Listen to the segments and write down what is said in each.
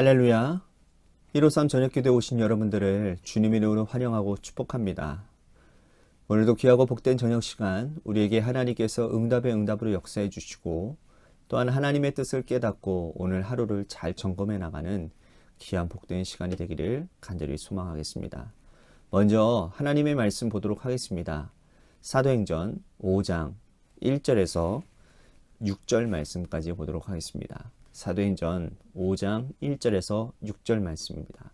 할렐루야. 153 저녁기도에 오신 여러분들을 주님의 이름으로 환영하고 축복합니다. 오늘도 귀하고 복된 저녁 시간 우리에게 하나님께서 응답의 응답으로 역사해 주시고 또한 하나님의 뜻을 깨닫고 오늘 하루를 잘 점검해 나가는 귀한 복된 시간이 되기를 간절히 소망하겠습니다. 먼저 하나님의 말씀 보도록 하겠습니다. 사도행전 5장 1절에서 6절 말씀까지 보도록 하겠습니다. 사도행전 5장 1절에서 6절 말씀입니다.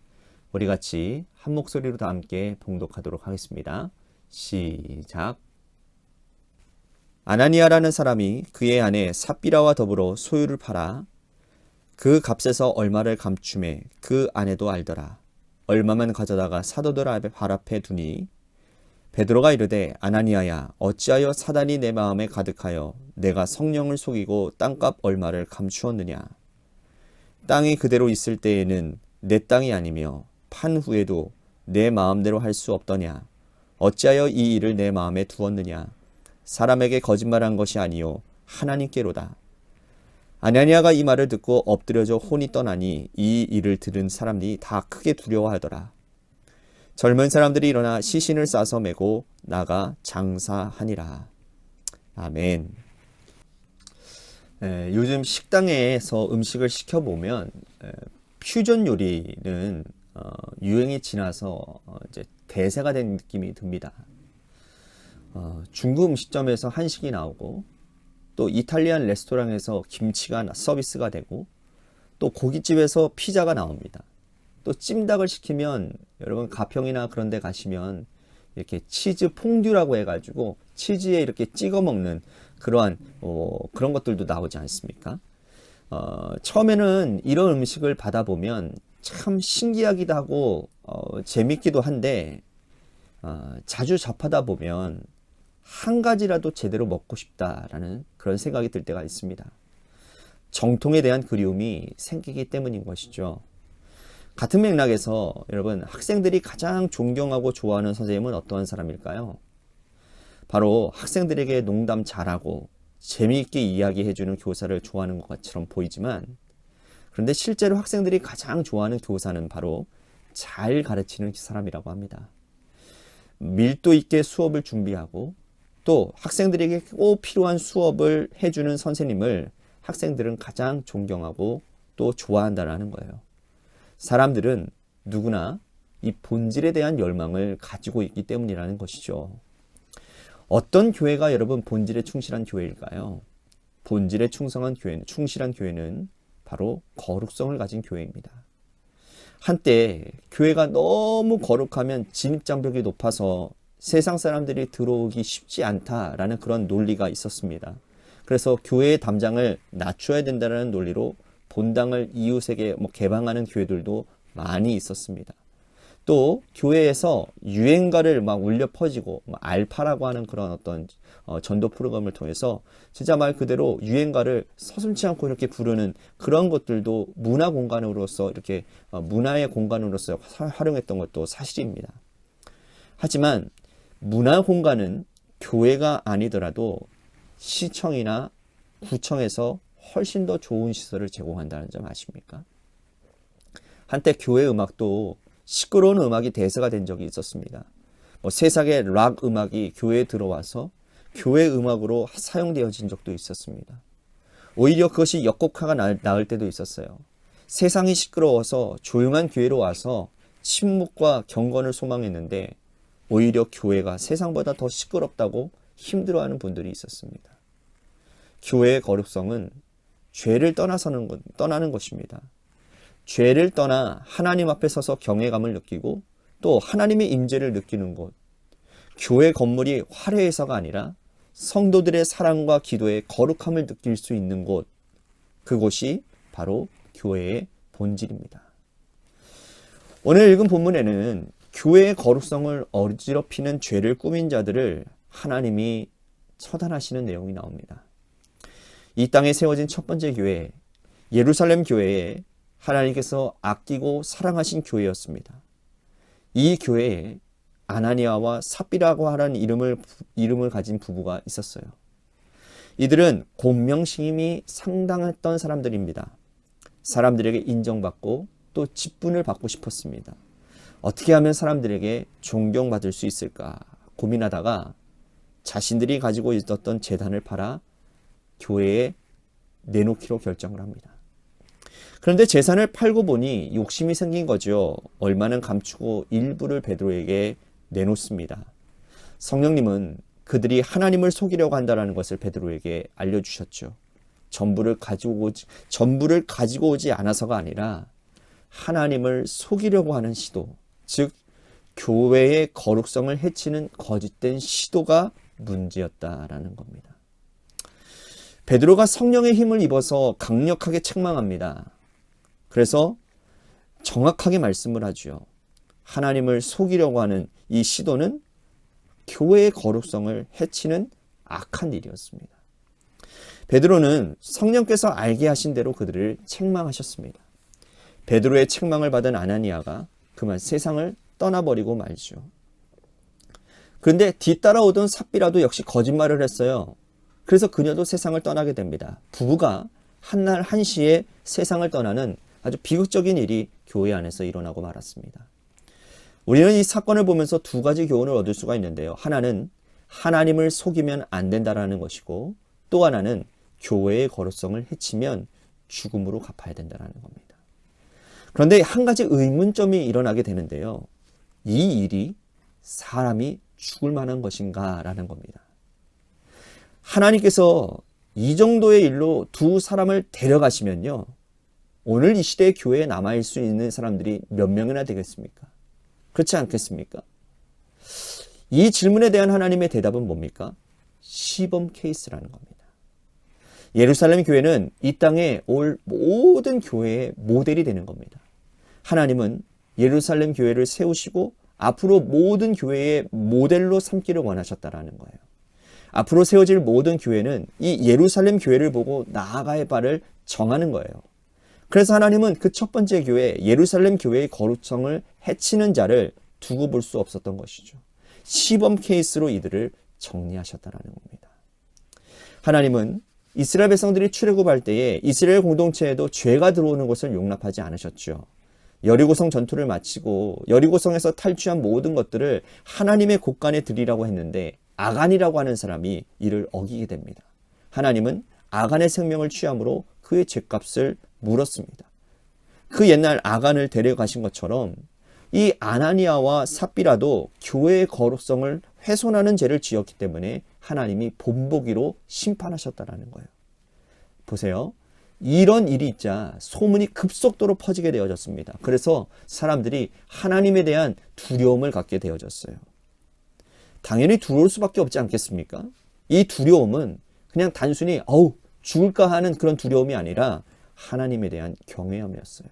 우리 같이 한 목소리로 다 함께 봉독하도록 하겠습니다. 시작. 아나니아라는 사람이 그의 아내 삽비라와 더불어 소유를 팔아 그 값에서 얼마를 감춤해 그 아내도 알더라. 얼마만 가져다가 사도들 발 앞에 두니 베드로가 이르되 아나니아야 어찌하여 사단이 내 마음에 가득하여 내가 성령을 속이고 땅값 얼마를 감추었느냐. 땅이 그대로 있을 때에는 내 땅이 아니며 판 후에도 내 마음대로 할 수 없더냐. 어찌하여 이 일을 내 마음에 두었느냐. 사람에게 거짓말한 것이 아니요 하나님께로다. 아나니아가 이 말을 듣고 엎드려져 혼이 떠나니 이 일을 들은 사람들이 다 크게 두려워하더라. 젊은 사람들이 일어나 시신을 싸서 메고 나가 장사하니라. 아멘. 요즘 식당에서 음식을 시켜보면 퓨전 요리는 유행이 지나서 이제 대세가 된 느낌이 듭니다. 중국 음식점에서 한식이 나오고 또 이탈리안 레스토랑에서 김치가 서비스가 되고 또 고깃집에서 피자가 나옵니다. 또 찜닭을 시키면 여러분 가평이나 그런 데 가시면 이렇게 치즈 퐁듀라고 해가지고 치즈에 이렇게 찍어 먹는 그러한 그런 것들도 나오지 않습니까? 처음에는 이런 음식을 받아보면 참 신기하기도 하고 재밌기도 한데 자주 접하다 보면 한 가지라도 제대로 먹고 싶다라는 그런 생각이 들 때가 있습니다. 정통에 대한 그리움이 생기기 때문인 것이죠. 같은 맥락에서 여러분 학생들이 가장 존경하고 좋아하는 선생님은 어떠한 사람일까요? 바로 학생들에게 농담 잘하고 재미있게 이야기해주는 교사를 좋아하는 것처럼 보이지만 그런데 실제로 학생들이 가장 좋아하는 교사는 바로 잘 가르치는 사람이라고 합니다. 밀도 있게 수업을 준비하고 또 학생들에게 꼭 필요한 수업을 해주는 선생님을 학생들은 가장 존경하고 또 좋아한다는 거예요. 사람들은 누구나 이 본질에 대한 열망을 가지고 있기 때문이라는 것이죠. 어떤 교회가 여러분 본질에 충실한 교회일까요? 본질에 충실한 교회는 바로 거룩성을 가진 교회입니다. 한때 교회가 너무 거룩하면 진입장벽이 높아서 세상 사람들이 들어오기 쉽지 않다라는 그런 논리가 있었습니다. 그래서 교회의 담장을 낮춰야 된다는 논리로 본당을 이웃에게 개방하는 교회들도 많이 있었습니다. 또 교회에서 유행가를 막 울려 퍼지고 알파라고 하는 그런 어떤 전도 프로그램을 통해서 진짜 말 그대로 유행가를 서슴지 않고 이렇게 부르는 그런 것들도 문화 공간으로서 이렇게 문화의 공간으로서 활용했던 것도 사실입니다. 하지만 문화 공간은 교회가 아니더라도 시청이나 구청에서 훨씬 더 좋은 시설을 제공한다는 점 아십니까? 한때 교회 음악도 시끄러운 음악이 대세가 된 적이 있었습니다. 세상의 락 음악이 교회에 들어와서 교회 음악으로 사용되어진 적도 있었습니다. 오히려 그것이 역곡화가 나을 때도 있었어요. 세상이 시끄러워서 조용한 교회로 와서 침묵과 경건을 소망했는데 오히려 교회가 세상보다 더 시끄럽다고 힘들어하는 분들이 있었습니다. 교회의 거룩성은 죄를 떠나는 것입니다. 죄를 떠나 하나님 앞에 서서 경외감을 느끼고 또 하나님의 임재를 느끼는 곳. 교회 건물이 화려해서가 아니라 성도들의 사랑과 기도에 거룩함을 느낄 수 있는 곳. 그곳이 바로 교회의 본질입니다. 오늘 읽은 본문에는 교회의 거룩성을 어지럽히는 죄를 꾸민 자들을 하나님이 처단하시는 내용이 나옵니다. 이 땅에 세워진 첫 번째 교회, 예루살렘 교회에 하나님께서 아끼고 사랑하신 교회였습니다. 이 교회에 아나니아와 삽비라고 하는 이름을 가진 부부가 있었어요. 이들은 공명심이 상당했던 사람들입니다. 사람들에게 인정받고 또 직분을 받고 싶었습니다. 어떻게 하면 사람들에게 존경받을 수 있을까 고민하다가 자신들이 가지고 있었던 재단을 팔아 교회에 내놓기로 결정을 합니다. 그런데 재산을 팔고 보니 욕심이 생긴 거죠. 얼마는 감추고 일부를 베드로에게 내놓습니다. 성령님은 그들이 하나님을 속이려고 한다는 것을 베드로에게 알려주셨죠. 전부를 가지고 오지 않아서가 아니라 하나님을 속이려고 하는 시도, 즉 교회의 거룩성을 해치는 거짓된 시도가 문제였다라는 겁니다. 베드로가 성령의 힘을 입어서 강력하게 책망합니다. 그래서 정확하게 말씀을 하죠. 하나님을 속이려고 하는 이 시도는 교회의 거룩성을 해치는 악한 일이었습니다. 베드로는 성령께서 알게 하신 대로 그들을 책망하셨습니다. 베드로의 책망을 받은 아나니아가 그만 세상을 떠나버리고 말죠. 그런데 뒤따라오던 삽비라도 역시 거짓말을 했어요. 그래서 그녀도 세상을 떠나게 됩니다. 부부가 한날 한시에 세상을 떠나는 아주 비극적인 일이 교회 안에서 일어나고 말았습니다. 우리는 이 사건을 보면서 두 가지 교훈을 얻을 수가 있는데요. 하나는 하나님을 속이면 안 된다라는 것이고, 또 하나는 교회의 거룩성을 해치면 죽음으로 갚아야 된다는 겁니다. 그런데 한 가지 의문점이 일어나게 되는데요. 이 일이 사람이 죽을 만한 것인가 라는 겁니다. 하나님께서 이 정도의 일로 두 사람을 데려가시면요, 오늘 이 시대의 교회에 남아있을 수 있는 사람들이 몇 명이나 되겠습니까? 그렇지 않겠습니까? 이 질문에 대한 하나님의 대답은 뭡니까? 시범 케이스라는 겁니다. 예루살렘 교회는 이 땅에 올 모든 교회의 모델이 되는 겁니다. 하나님은 예루살렘 교회를 세우시고 앞으로 모든 교회의 모델로 삼기를 원하셨다라는 거예요. 앞으로 세워질 모든 교회는 이 예루살렘 교회를 보고 나아갈 바를 정하는 거예요. 그래서 하나님은 그 첫 번째 교회, 예루살렘 교회의 거룩성을 해치는 자를 두고 볼 수 없었던 것이죠. 시범 케이스로 이들을 정리하셨다라는 겁니다. 하나님은 이스라엘 백성들이 출애굽할 때에 이스라엘 공동체에도 죄가 들어오는 것을 용납하지 않으셨죠. 여리고성 전투를 마치고 여리고성에서 탈취한 모든 것들을 하나님의 곳간에 드리라고 했는데 아간이라고 하는 사람이 이를 어기게 됩니다. 하나님은 아간의 생명을 취함으로 그의 죄값을 물었습니다. 그 옛날 아간을 데려가신 것처럼 이 아나니아와 삽비라도 교회의 거룩성을 훼손하는 죄를 지었기 때문에 하나님이 본보기로 심판하셨다는 거예요. 보세요. 이런 일이 있자 소문이 급속도로 퍼지게 되어졌습니다. 그래서 사람들이 하나님에 대한 두려움을 갖게 되어졌어요. 당연히 두려울 수밖에 없지 않겠습니까? 이 두려움은 그냥 단순히 죽을까 하는 그런 두려움이 아니라 하나님에 대한 경외함이었어요.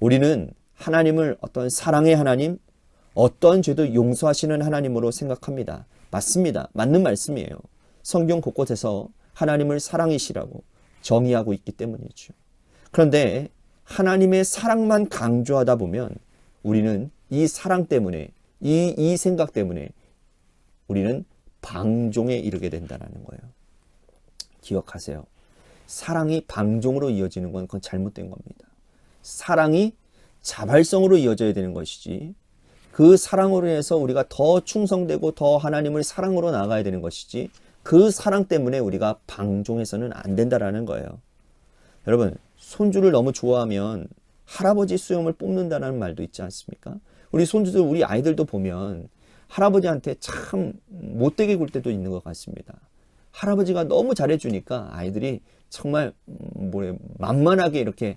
우리는 하나님을 어떤 사랑의 하나님, 어떤 죄도 용서하시는 하나님으로 생각합니다. 맞습니다. 맞는 말씀이에요. 성경 곳곳에서 하나님을 사랑이시라고 정의하고 있기 때문이죠. 그런데 하나님의 사랑만 강조하다 보면 우리는 이 사랑 때문에, 이 생각 때문에 우리는 방종에 이르게 된다는 거예요. 기억하세요. 사랑이 방종으로 이어지는 건 그건 잘못된 겁니다. 사랑이 자발성으로 이어져야 되는 것이지, 그 사랑으로 해서 우리가 더 충성되고 더 하나님을 사랑으로 나아가야 되는 것이지, 그 사랑 때문에 우리가 방종해서는 안 된다라는 거예요. 여러분, 손주를 너무 좋아하면 할아버지 수염을 뽑는다는 말도 있지 않습니까? 우리 손주들, 우리 아이들도 보면 할아버지한테 참 못되게 굴 때도 있는 것 같습니다. 할아버지가 너무 잘해주니까 아이들이 정말 만만하게 이렇게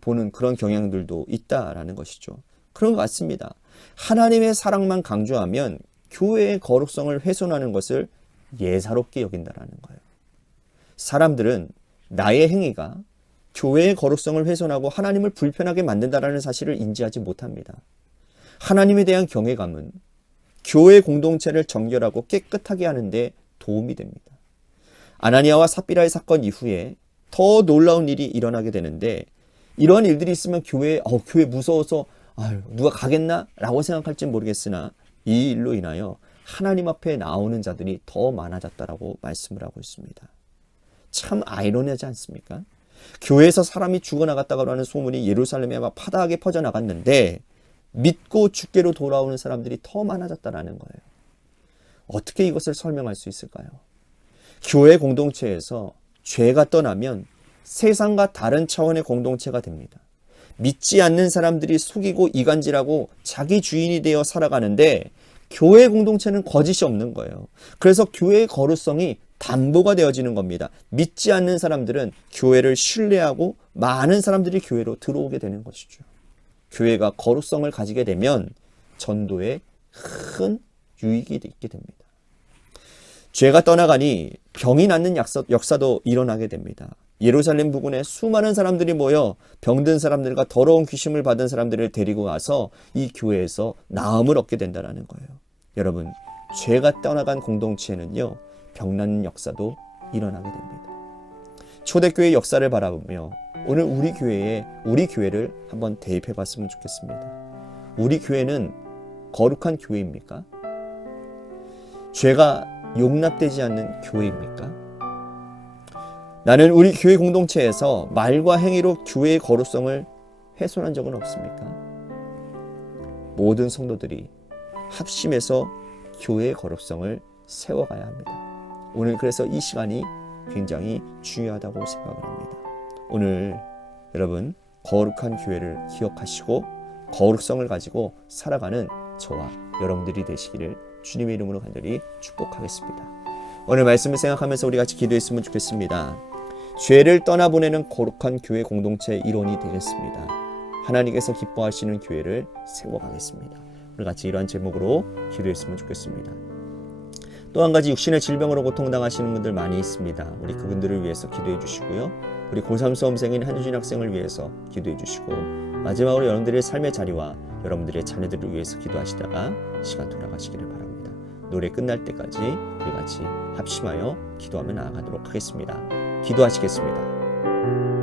보는 그런 경향들도 있다라는 것이죠. 그런 것 같습니다. 하나님의 사랑만 강조하면 교회의 거룩성을 훼손하는 것을 예사롭게 여긴다라는 거예요. 사람들은 나의 행위가 교회의 거룩성을 훼손하고 하나님을 불편하게 만든다라는 사실을 인지하지 못합니다. 하나님에 대한 경외감은 교회 공동체를 정결하고 깨끗하게 하는 데 도움이 됩니다. 아나니아와 삽비라의 사건 이후에 더 놀라운 일이 일어나게 되는데, 이런 일들이 있으면 교회 무서워서 누가 가겠나? 라고 생각할지 모르겠으나 이 일로 인하여 하나님 앞에 나오는 자들이 더 많아졌다라고 말씀을 하고 있습니다. 참 아이러니하지 않습니까? 교회에서 사람이 죽어나갔다고 하는 소문이 예루살렘에 막 파다하게 퍼져나갔는데 믿고 주께로 돌아오는 사람들이 더 많아졌다라는 거예요. 어떻게 이것을 설명할 수 있을까요? 교회 공동체에서 죄가 떠나면 세상과 다른 차원의 공동체가 됩니다. 믿지 않는 사람들이 속이고 이간질하고 자기 주인이 되어 살아가는데 교회 공동체는 거짓이 없는 거예요. 그래서 교회의 거룩성이 담보가 되어지는 겁니다. 믿지 않는 사람들은 교회를 신뢰하고 많은 사람들이 교회로 들어오게 되는 것이죠. 교회가 거룩성을 가지게 되면 전도에 큰 유익이 있게 됩니다. 죄가 떠나가니 병이 낫는 역사도 일어나게 됩니다. 예루살렘 부근에 수많은 사람들이 모여 병든 사람들과 더러운 귀신을 받은 사람들을 데리고 와서 이 교회에서 나음을 얻게 된다는 거예요. 여러분, 죄가 떠나간 공동체에는요, 병나는 역사도 일어나게 됩니다. 초대교회 역사를 바라보며 오늘 우리 교회를 한번 대입해 봤으면 좋겠습니다. 우리 교회는 거룩한 교회입니까? 죄가 용납되지 않는 교회입니까? 나는 우리 교회 공동체에서 말과 행위로 교회의 거룩성을 훼손한 적은 없습니까? 모든 성도들이 합심해서 교회의 거룩성을 세워가야 합니다. 오늘 그래서 이 시간이 굉장히 중요하다고 생각을 합니다. 오늘 여러분 거룩한 교회를 기억하시고 거룩성을 가지고 살아가는 저와 여러분들이 되시기를 주님의 이름으로 간절히 축복하겠습니다. 오늘 말씀을 생각하면서 우리 같이 기도했으면 좋겠습니다. 죄를 떠나보내는 거룩한 교회 공동체의 일원이 되겠습니다. 하나님께서 기뻐하시는 교회를 세워가겠습니다. 우리 같이 이러한 제목으로 기도했으면 좋겠습니다. 또 한 가지 육신의 질병으로 고통당하시는 분들 많이 있습니다. 우리 그분들을 위해서 기도해 주시고요. 우리 고3 수험생인 한유진 학생을 위해서 기도해 주시고 마지막으로 여러분들의 삶의 자리와 여러분들의 자녀들을 위해서 기도하시다가 시간 돌아가시기를 바랍니다. 노래 끝날 때까지 우리 같이 합심하여 기도하며 나아가도록 하겠습니다. 기도하시겠습니다.